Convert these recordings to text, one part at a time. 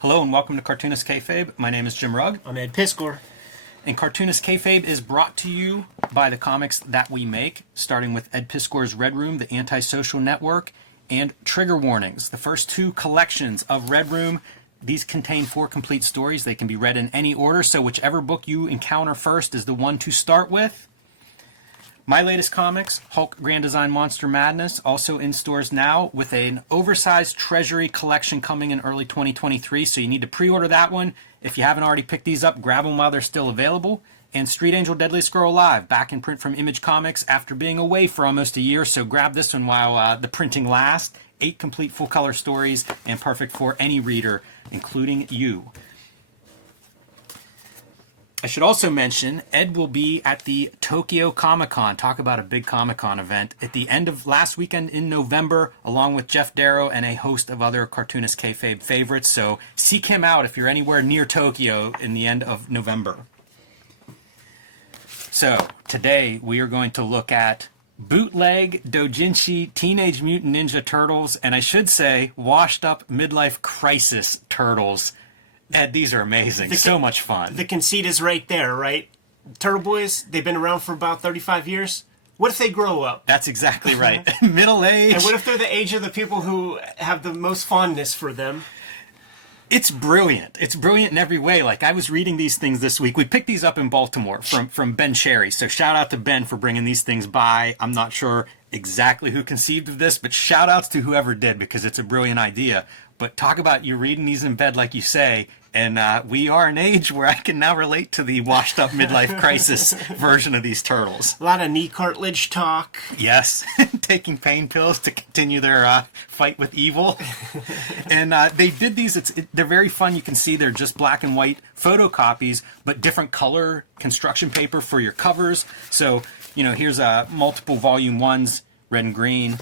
Hello and welcome to Cartoonist Kayfabe. My name is Jim Rugg. I'm Ed Piscor. And Cartoonist Kayfabe is brought to you by the comics that we make, starting with Ed Piscor's Red Room, The Antisocial Network, and Trigger Warnings, the first two collections of Red Room. These contain 4 complete stories. They can be read in any order, so whichever book you encounter first is the one to start with. My latest comics, Hulk Grand Design Monster Madness, also in stores now with an oversized Treasury collection coming in early 2023, so you need to pre-order that one. If you haven't already picked these up, grab them while they're still available. And Street Angel Deadly Squirrel Live, back in print from Image Comics after being away for almost a year, so grab this one while the printing lasts. 8 complete full-color stories and perfect for any reader, including you. I should also mention, Ed will be at the Tokyo Comic-Con. Talk about a big Comic-Con event at the end of last weekend in November, along with Jeff Darrow and a host of other Cartoonist Kayfabe favorites. So seek him out if you're anywhere near Tokyo in the end of November. So today we are going to look at Bootleg Doujinshi Teenage Mutant Ninja Turtles, and I should say washed up midlife crisis turtles. Ed, these are amazing. So much fun. The conceit is right there, right? Turtle Boys, they've been around for about 35 years. What if they grow up? That's exactly right. Middle age. And what if they're the age of the people who have the most fondness for them? It's brilliant. It's brilliant in every way. Like, I was reading these things this week. We picked these up in Baltimore from Ben Cherry. So shout out to Ben for bringing these things by. I'm not sure exactly who conceived of this, but shout outs to whoever did, because it's a brilliant idea. But talk about you reading these in bed, like you say, and we are an age where I can now relate to the washed-up midlife crisis version of these turtles. A lot of knee cartilage talk. Yes, taking pain pills to continue their fight with evil. And they did these. They're very fun. You can see they're just black and white photocopies, but different color construction paper for your covers. So, you know, here's multiple volume ones, red and green,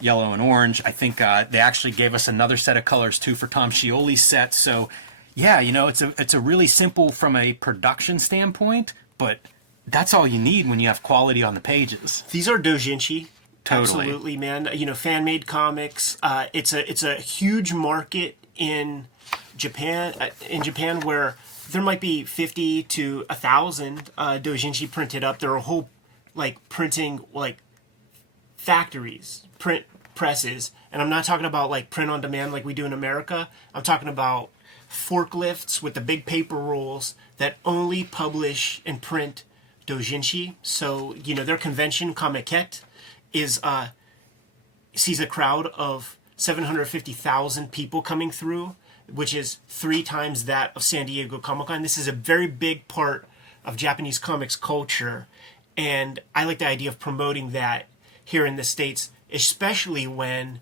yellow and orange. I think they actually gave us another set of colors, too, for Tom Scioli's set. So, yeah, you know, it's a really simple from a production standpoint, but that's all you need when you have quality on the pages. These are doujinshi. Totally. Absolutely, man. You know, fan-made comics. It's a huge market in Japan. Where there might be 50 to 1,000 doujinshi printed up. There are whole printing factories, print presses, and I'm not talking about like print on demand like we do in America. I'm talking about forklifts with the big paper rolls that only publish and print doujinshi. So, you know, their convention, Comiket, sees a crowd of 750,000 people coming through, which is 3 times that of San Diego Comic-Con. This is a very big part of Japanese comics culture, and I like the idea of promoting that here in the States, especially when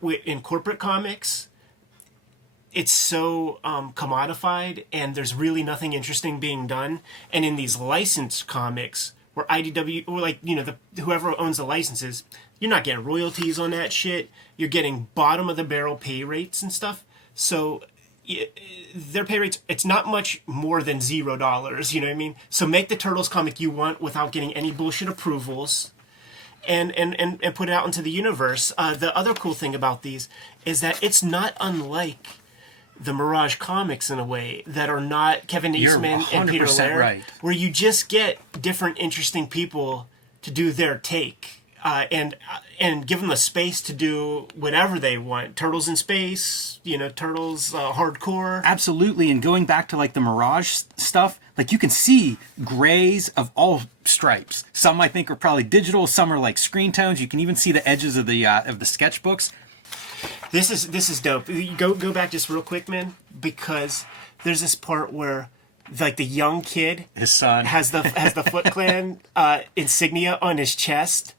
in corporate comics, it's so commodified and there's really nothing interesting being done. And in these licensed comics, where IDW, or whoever owns the licenses, you're not getting royalties on that shit. You're getting bottom of the barrel pay rates and stuff. So their pay rates, it's not much more than $0. You know what I mean? So make the Turtles comic you want without getting any bullshit approvals. And put it out into the universe. The other cool thing about these is that it's not unlike the Mirage comics in a way that are not Kevin Eastman and Peter Laird, right, where you just get different interesting people to do their take and give them the space to do whatever they want. Turtles in space, you know, Turtles hardcore. Absolutely, and going back to like the Mirage stuff, like you can see grays of all stripes. Some I think are probably digital, some are like screen tones. You can even see the edges of the sketchbooks. This is dope. Go back just real quick, man, because there's this part where like the young kid, his son, has the Foot Clan insignia on his chest,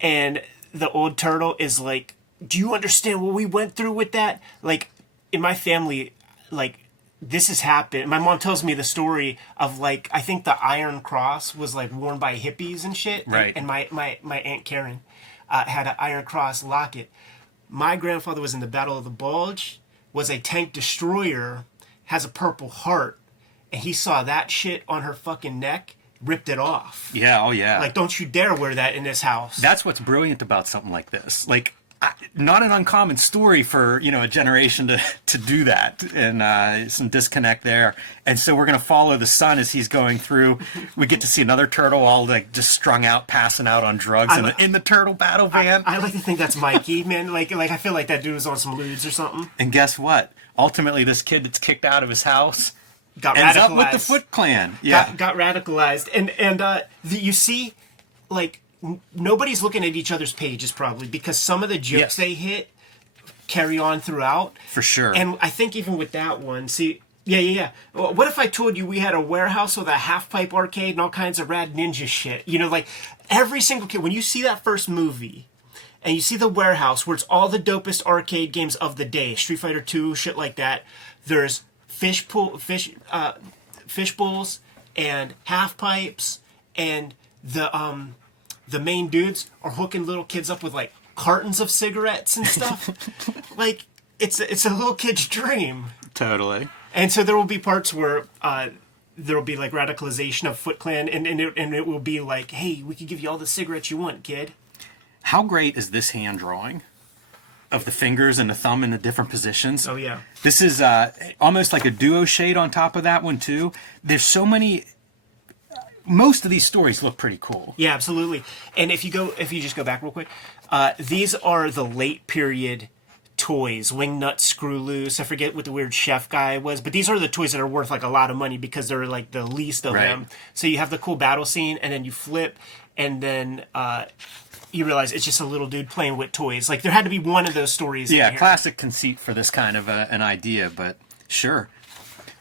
and the old turtle is like, "Do you understand what we went through with that?" Like in my family, like this has happened. My mom tells me the story of like I think the Iron Cross was like worn by hippies and shit. Right. And my Aunt Karen had an Iron Cross locket. My grandfather was in the Battle of the Bulge, was a tank destroyer, has a Purple Heart, and he saw that shit on her fucking neck, ripped it off. Yeah, oh yeah. Like, don't you dare wear that in this house. That's what's brilliant about something like this. Like, Not an uncommon story for, a generation to do that, and some disconnect there. And so we're going to follow the son as he's going through. We get to see another turtle all like just strung out, passing out on drugs in the turtle battle van. I like to think that's Mikey, man. Like I feel like that dude was on some lewds or something. And guess what? Ultimately, this kid that's kicked out of his house Got ends radicalized. up with the Foot Clan. Yeah. Got radicalized. And you see, like, nobody's looking at each other's pages probably because some of the jokes they hit carry on throughout. For sure. And I think even with that one, yeah. Well, what if I told you we had a warehouse with a half-pipe arcade and all kinds of rad ninja shit? Like, every single kid, when you see that first movie and you see the warehouse where it's all the dopest arcade games of the day, Street Fighter 2, shit like that, there's fish bowls and half-pipes, and the main dudes are hooking little kids up with, like, cartons of cigarettes and stuff. Like, it's a little kid's dream. Totally. And so there will be parts where there will be, like, radicalization of Foot Clan, and it will be like, hey, we can give you all the cigarettes you want, kid. How great is this hand drawing of the fingers and the thumb in the different positions? Oh, yeah. This is almost like a duo shade on top of that one, too. There's so many... Most of these stories look pretty cool. Yeah, absolutely. And if you just go back real quick, these are the late period toys. Wingnut, Screw Loose. I forget what the weird chef guy was, but these are the toys that are worth like a lot of money because they're like the least of them. So you have the cool battle scene, and then you flip, and then you realize it's just a little dude playing with toys. Like there had to be one of those stories. Yeah, in here. classic conceit for this kind of an idea, but sure.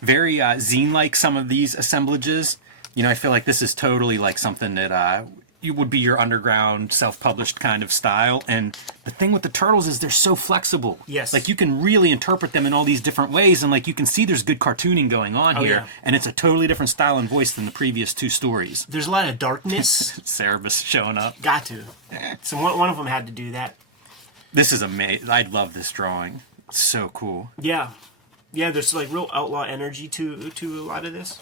Very zine-like, some of these assemblages. I feel like this is totally like something that you would be your underground, self-published kind of style. And the thing with the turtles is they're so flexible. Yes. Like you can really interpret them in all these different ways, and like you can see there's good cartooning going on here. Yeah. And it's a totally different style and voice than the previous two stories. There's a lot of darkness. Cerebus showing up. Got to. So one of them had to do that. This is amazing. I love this drawing. It's so cool. Yeah. Yeah, there's like real outlaw energy to a lot of this.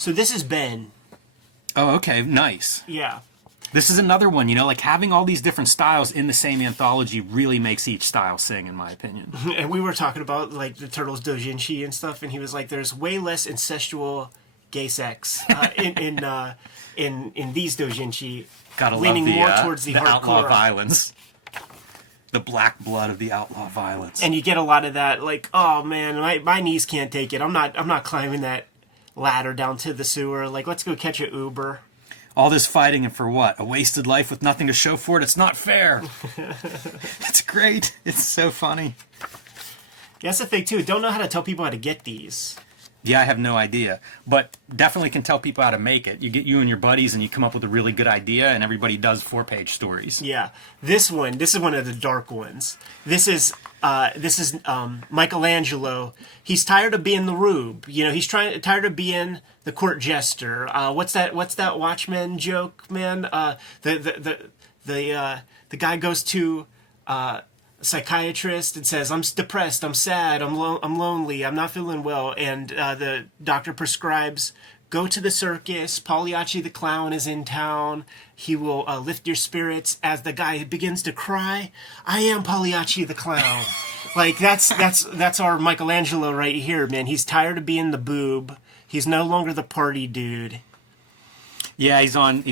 So this is Ben. Oh, okay. Nice. Yeah. This is another one, like having all these different styles in the same anthology really makes each style sing, in my opinion. And we were talking about like the Turtles doujinshi and stuff, and he was like, "There's way less incestual gay sex in these doujinshi, Gotta leaning love more towards the hardcore outlaw violence, the black blood of the outlaw violence." And you get a lot of that, like, "Oh man, my knees can't take it. I'm not climbing that ladder down to the sewer. Like, let's go catch an Uber." All this fighting and for what? A wasted life with nothing to show for it? It's not fair. It's great. It's so funny. Yeah, that's the thing, too. Don't know how to tell people how to get these. Yeah, I have no idea. But definitely can tell people how to make it. You get you and your buddies and you come up with a really good idea, and everybody does 4-page stories. Yeah. This is one of the dark ones. This is Michelangelo. He's tired of being the rube. He's tired of being the court jester. What's that Watchmen joke, man? The guy goes to a psychiatrist and says, "I'm depressed, I'm sad, I'm lonely, I'm not feeling well," and the doctor prescribes, "Go to the circus. Pagliacci the clown is in town. He will lift your spirits." As the guy begins to cry, "I am Pagliacci the clown." Like that's our Michelangelo right here, man. He's tired of being the boob. He's no longer the party dude. Yeah, he's on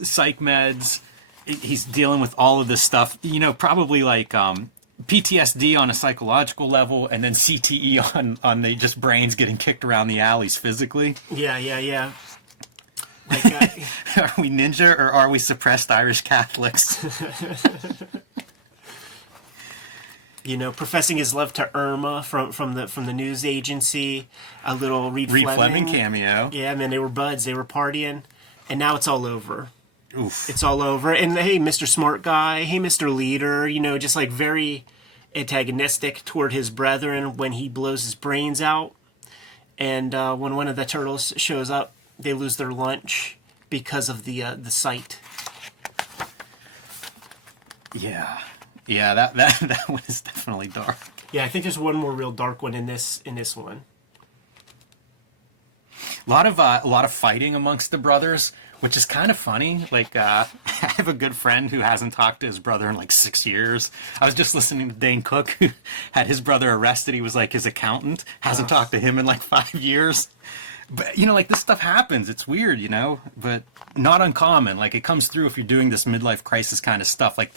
psych meds. He's dealing with all of this stuff. Probably like PTSD on a psychological level, and then CTE on the just brains getting kicked around the alleys physically. Yeah. Like, are we ninja or are we suppressed Irish Catholics? Professing his love to Irma from the news agency. A little Reed Fleming cameo. Yeah, man, they were buds. They were partying, and now it's all over. Oof. It's all over. And hey, Mr. Smart Guy, hey, Mr. Leader, just like very antagonistic toward his brethren when he blows his brains out. And when one of the turtles shows up, they lose their lunch because of the sight. Yeah, that one is definitely dark. Yeah, I think there's one more real dark one in this one. A lot of fighting amongst the brothers, which is kind of funny. Like, I have a good friend who hasn't talked to his brother in like 6 years. I was just listening to Dane Cook, who had his brother arrested. He was like his accountant, hasn't talked to him in like 5 years. But, you know, like, this stuff happens. It's weird, you know, but not uncommon. Like, it comes through if you're doing this midlife crisis kind of stuff. Like,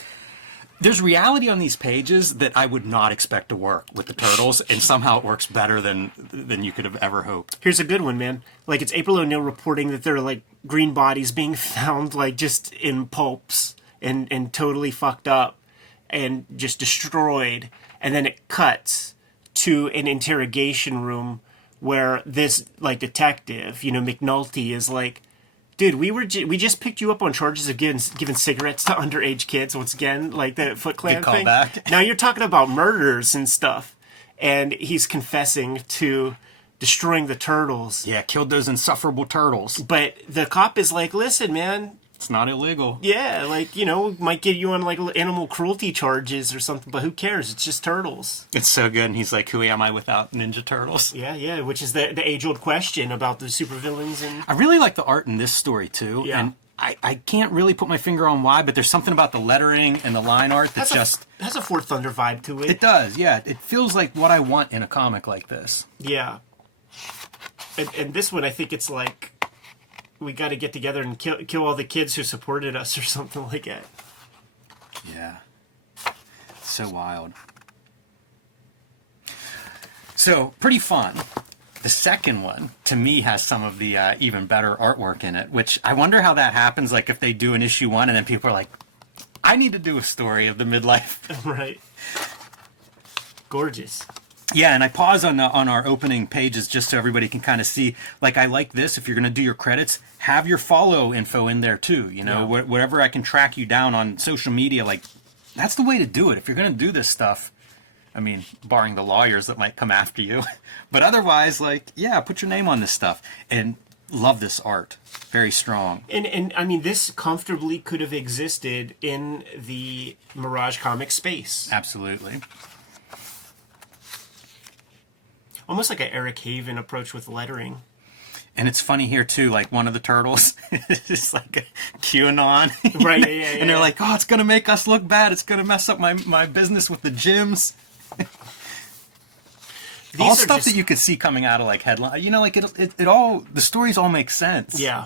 there's reality on these pages that I would not expect to work with the turtles, and somehow it works better than you could have ever hoped. Here's a good one, man. Like, it's April O'Neil reporting that there are, like, green bodies being found, like, just in pulps and totally fucked up and just destroyed. And then it cuts to an interrogation room where this, like, detective, you know, McNulty, is like, dude, we just picked you up on charges of giving cigarettes to underage kids. Once again, like the Foot Clan thing. Callback. Now you're talking about murders and stuff, and he's confessing to destroying the turtles. Yeah, killed those insufferable turtles. But the cop is like, listen, man. It's not illegal. Yeah, like, you know, might get you on, like, animal cruelty charges or something, but who cares? It's just turtles. It's so good. And he's like, who am I without Ninja Turtles? Yeah, which is the age-old question about the supervillains. And I really like the art in this story, too. Yeah. And I can't really put my finger on why, but there's something about the lettering and the line art that has a Fourth Thunder vibe to it. It does, yeah. It feels like what I want in a comic like this. Yeah. And this one, I think it's like, we got to get together and kill all the kids who supported us or something like that. Yeah. So wild. So, pretty fun. The second one, to me, has some of the even better artwork in it, which I wonder how that happens, like if they do an issue 1 and then people are like, I need to do a story of the midlife. Right. Gorgeous. Yeah, and I pause on our opening pages just so everybody can kind of see, like, I like this. If you're going to do your credits, have your follow info in there too. You know, yeah. Whatever I can track you down on social media, like, that's the way to do it. If you're going to do this stuff, I mean, barring the lawyers that might come after you. But otherwise, like, yeah, put your name on this stuff. And love this art. Very strong. And I mean, this comfortably could have existed in the Mirage comic space. Absolutely. Almost like an Eric Haven approach with lettering. And it's funny here, too, like one of the turtles is like a QAnon. Right, yeah. And they're like, oh, it's going to make us look bad. It's going to mess up my business with the gyms. All stuff that you could see coming out of, like, headline. You know, like, it all, the stories all make sense. Yeah.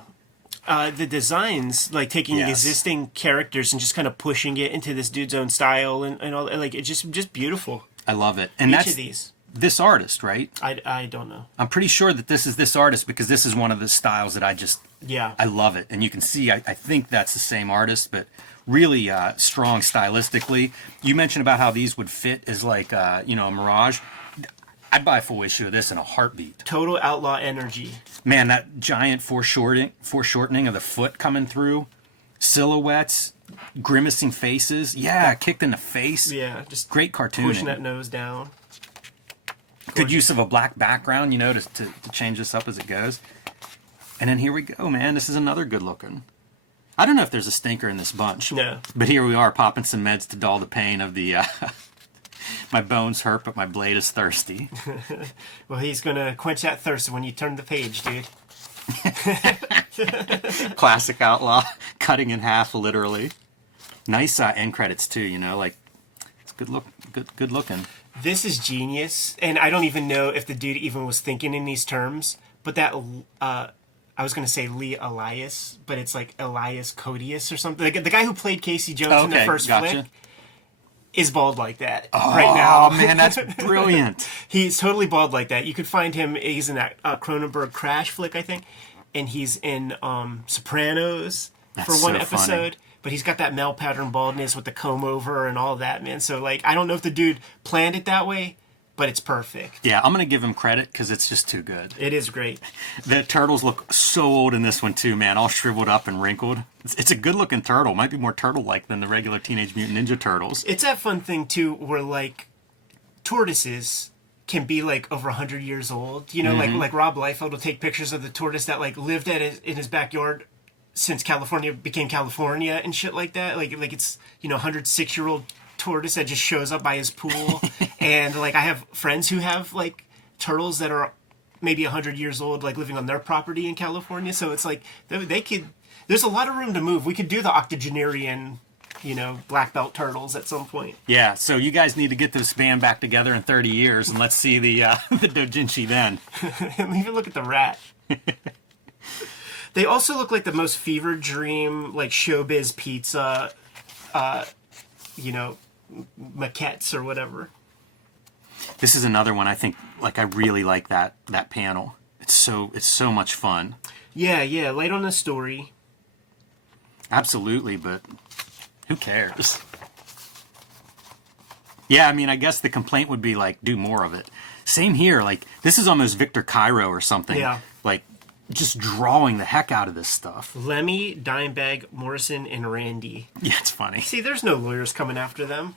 The designs, like, taking existing characters and just kind of pushing it into this dude's own style and all, like, it's just beautiful. I love it. And Each of these. This artist, right? I don't know. I'm pretty sure that this is this artist because this is one of the styles that I love it. And you can see, I think that's the same artist, but really strong stylistically. You mentioned about how these would fit as like, you know, a Mirage. I'd buy a full issue of this in a heartbeat. Total outlaw energy. Man, that giant foreshortening of the foot coming through. Silhouettes, grimacing faces. Yeah, kicked in the face. Yeah, just great cartooning. Pushing that nose down. Good use of a black background, you know, to change this up as it goes. And then here we go, man. This is another good looking. I don't know if there's a stinker in this bunch. No. But here we are, popping some meds to dull the pain of the... my bones hurt, but my blade is thirsty. Well, he's going to quench that thirst when you turn the page, dude. Classic Outlaw, cutting in half, literally. Nice end credits, too, you know, like, it's good looking. This is genius, and I don't even know if the dude even was thinking in these terms, but that, I was going to say Lee Elias, but it's like Elias Codius or something. The guy who played Casey Jones in the first flick is bald like that right now. Oh, man, that's brilliant. He's totally bald like that. You could find him, he's in that Cronenberg Crash flick, I think, and he's in Sopranos for one episode. Funny. But he's got that male pattern baldness with the comb over and all of that, man. So, like, I don't know if the dude planned it that way, but it's perfect. Yeah, I'm going to give him credit because it's just too good. It is great. The turtles look so old in this one, too, man. All shriveled up and wrinkled. It's a good-looking turtle. Might be more turtle-like than the regular Teenage Mutant Ninja Turtles. It's that fun thing, too, where, like, tortoises can be, like, over 100 years old. You know, like Rob Liefeld will take pictures of the tortoise that, like, lived in his backyard since California became California and shit like that. Like it's, you know, 106-year-old tortoise that just shows up by his pool. And, like, I have friends who have, like, turtles that are maybe 100 years old, like, living on their property in California. So it's like, they could, There's a lot of room to move. We could do the octogenarian, black belt turtles at some point. Yeah, so you guys need to get this band back together in 30 years, and let's see the the doujinshi then. And even look at the rat. They also look like the most fever dream, like showbiz pizza, maquettes or whatever. This is another one I think, like, I really like that panel. It's so much fun. Yeah, light on the story. Absolutely, but who cares? Yeah, I mean, I guess the complaint would be, like, do more of it. Same here, like, this is almost Victor Cairo or something. Yeah. Like, just drawing the heck out of this stuff. Lemmy, Dimebag, Morrison, and Randy. Yeah, it's funny. See, there's no lawyers coming after them.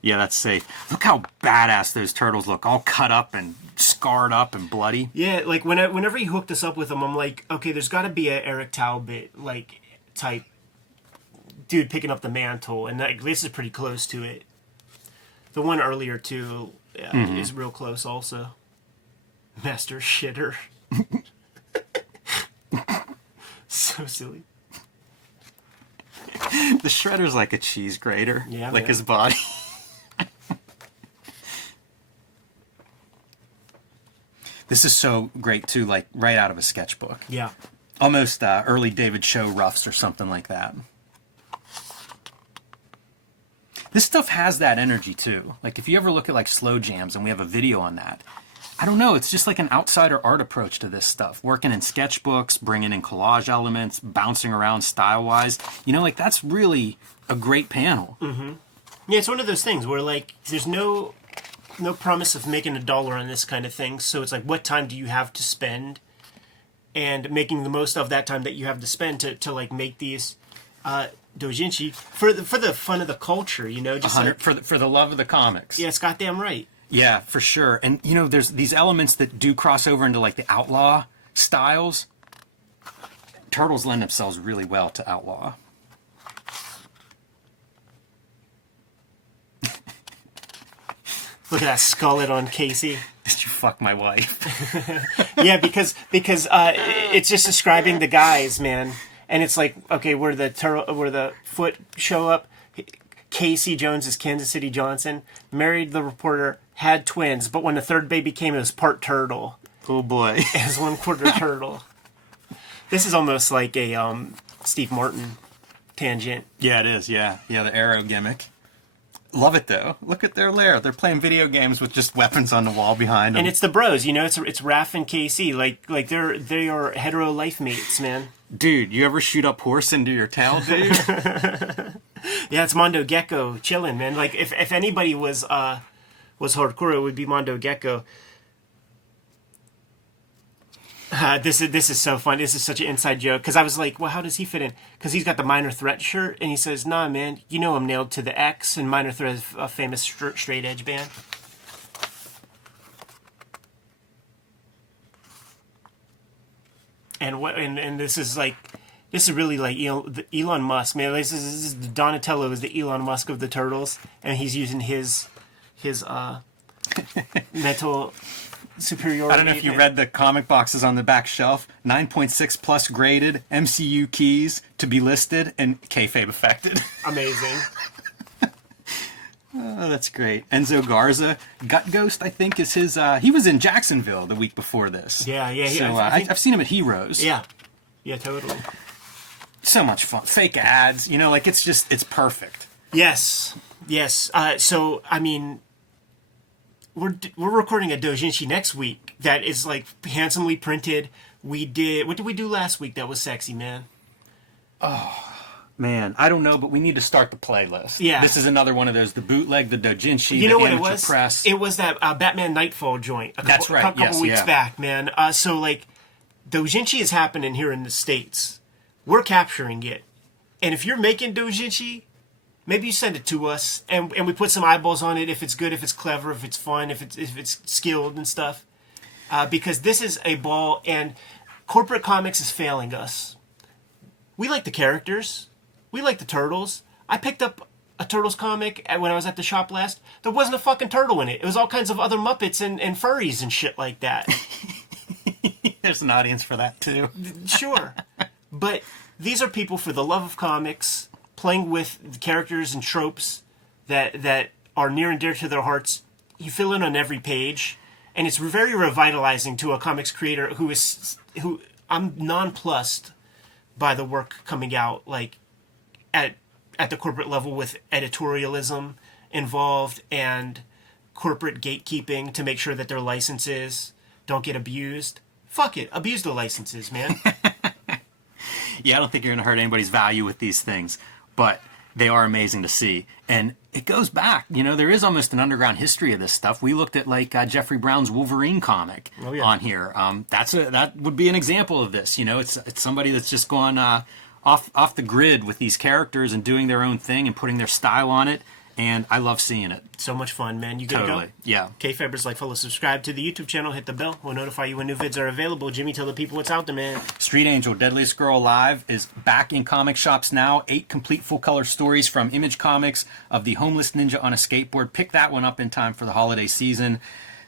Yeah, that's safe. Look how badass those turtles look, all cut up and scarred up and bloody. Yeah, like, whenever he hooked us up with them, I'm like, okay, there's got to be a Eric Talbot, like, type dude picking up the mantle, and this is pretty close to it. The one earlier, too, is real close also. Master Shitter. So silly. The Shredder's like a cheese grater. Yeah, like man. his body. This is so great, too, like right out of a sketchbook. Yeah. Almost early David Show roughs or something like that. This stuff has that energy, too. Like, if you ever look at, like, Slow Jams, and we have a video on that, I don't know, it's just like an outsider art approach to this stuff. Working in sketchbooks, bringing in collage elements, bouncing around style-wise. Like, that's really a great panel. Mm-hmm. Yeah, it's one of those things where, like, there's no promise of making $1 on this kind of thing. So it's like, what time do you have to spend? And making the most of that time that you have to spend to like, make these doujinshi for the fun of the culture, just like, for the love of the comics. Yeah, it's goddamn right. Yeah, for sure. And, there's these elements that do cross over into, like, the Outlaw styles. Turtles lend themselves really well to Outlaw. Look at that skullet on Casey. Did you fuck my wife? Yeah, because it's just describing the guys, man. And it's like, okay, where the foot show up, Casey Jones is Kansas City Johnson, married the reporter, had twins, but when the third baby came, it was part turtle. Oh, boy. It was 1/4 turtle. This is almost like a Steve Martin tangent. Yeah, it is, yeah. Yeah, the arrow gimmick. Love it, though. Look at their lair. They're playing video games with just weapons on the wall behind them. And it's the bros, it's Raph and Casey. Like they are hetero life mates, man. Dude, you ever shoot up horse into your tail, dude? Yeah, it's Mondo Gecko chilling, man. Like if anybody was hardcore, it would be Mondo Gecko. This is so fun. This is such an inside joke because I was like, well, how does he fit in? Because he's got the Minor Threat shirt, and he says, "Nah, man, I'm nailed to the X." And Minor Threat is a famous straight edge band. And this is really like Elon Musk, man. This is Donatello is the Elon Musk of the Turtles, and he's using his mental superiority. I don't know if you read the comic boxes on the back shelf. 9.6 plus graded, MCU keys to be listed, and Kayfabe affected. Amazing. Oh, that's great. Enzo Garza, Gut Ghost, I think, is his... he was in Jacksonville the week before this. Yeah. So I've seen him at Heroes. Yeah, totally. So much fun. Fake ads, it's perfect. Yes. So, I mean... We're recording a doujinshi next week that is like handsomely printed. What did we do last week that was sexy, man? Oh, man, I don't know, but we need to start the playlist. Yeah. This is another one of those, the bootleg, the doujinshi, you know the what amateur it was? press. It was that Batman Nightfall joint. That's right, A couple weeks yeah. back, man. So, like, doujinshi is happening here in the States. We're capturing it. And if you're making doujinshi... Maybe you send it to us, and we put some eyeballs on it if it's good, if it's clever, if it's fun, if it's skilled and stuff. Because this is a ball, and corporate comics is failing us. We like the characters. We like the turtles. I picked up a Turtles comic when I was at the shop last. There wasn't a fucking turtle in it. It was all kinds of other Muppets and furries and shit like that. There's an audience for that, too. Sure. But These are people for the love of comics, playing with the characters and tropes that are near and dear to their hearts. You fill in on every page, and it's very revitalizing to a comics creator who I'm nonplussed by the work coming out, like at the corporate level, with editorialism involved and corporate gatekeeping to make sure that their licenses don't get abused. Fuck it, abuse the licenses, man. Yeah, I don't think you're going to hurt anybody's value with these things, but they are amazing to see. And it goes back, there is almost an underground history of this stuff. We looked at Jeffrey Brown's Wolverine comic on here. That would be an example of this. It's somebody that's just gone off the grid with these characters and doing their own thing and putting their style on it. And I love seeing it. So much fun, man. You gonna Totally. Go? Yeah. Kayfabers, follow, subscribe to the YouTube channel, hit the bell. We'll notify you when new vids are available. Jimmy, tell the people what's out there, man. Street Angel, Deadliest Girl Alive is back in comic shops now. 8 complete full-color stories from Image Comics of the homeless ninja on a skateboard. Pick that one up in time for the holiday season.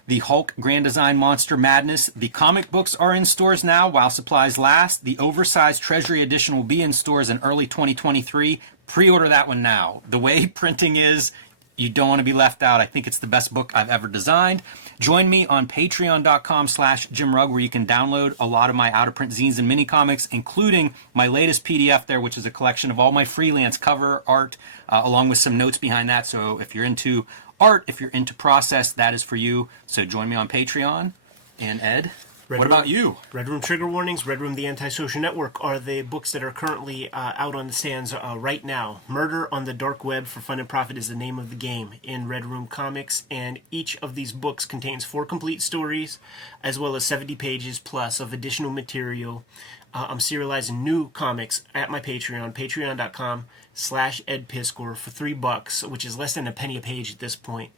The Hulk Grand Design Monster Madness. The comic books are in stores now while supplies last. The oversized Treasury Edition will be in stores in early 2023. Pre-order that one now. The way printing is, you don't want to be left out. I think it's the best book I've ever designed. Join me on patreon.com/JimRugg, where you can download a lot of my out-of-print zines and mini-comics, including my latest PDF there, which is a collection of all my freelance cover art, along with some notes behind that. So if you're into art, if you're into process, that is for you. So join me on Patreon. And Ed, what about you? Red Room Trigger Warnings, Red Room The Antisocial Network are the books that are currently out on the stands right now. Murder on the Dark Web for Fun and Profit is the name of the game in Red Room Comics, and each of these books contains 4 complete stories, as well as 70 pages plus of additional material. I'm serializing new comics at my Patreon, patreon.com/EdPiskor for $3, which is less than a penny a page at this point.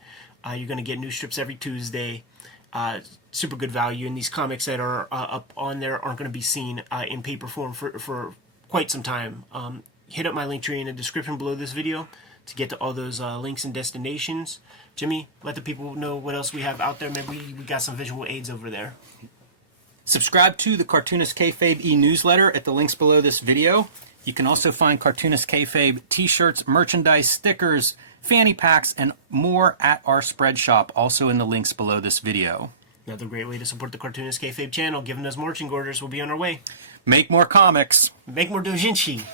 You're going to get new strips every Tuesday. Super good value, and these comics that are up on there aren't going to be seen in paper form for quite some time. Hit up my link tree in the description below this video to get to all those links and destinations. Jimmy, let the people know what else we have out there. Maybe we got some visual aids over there. Subscribe to the Cartoonist Kayfabe e-newsletter at the links below this video. You can also find Cartoonist Kayfabe t-shirts, merchandise, stickers, fanny packs, and more at our spread shop, also in the links below this video. Another great way to support the Cartoonist Kayfabe channel. Giving us marching orders. We'll be on our way. Make more comics. Make more doujinshi.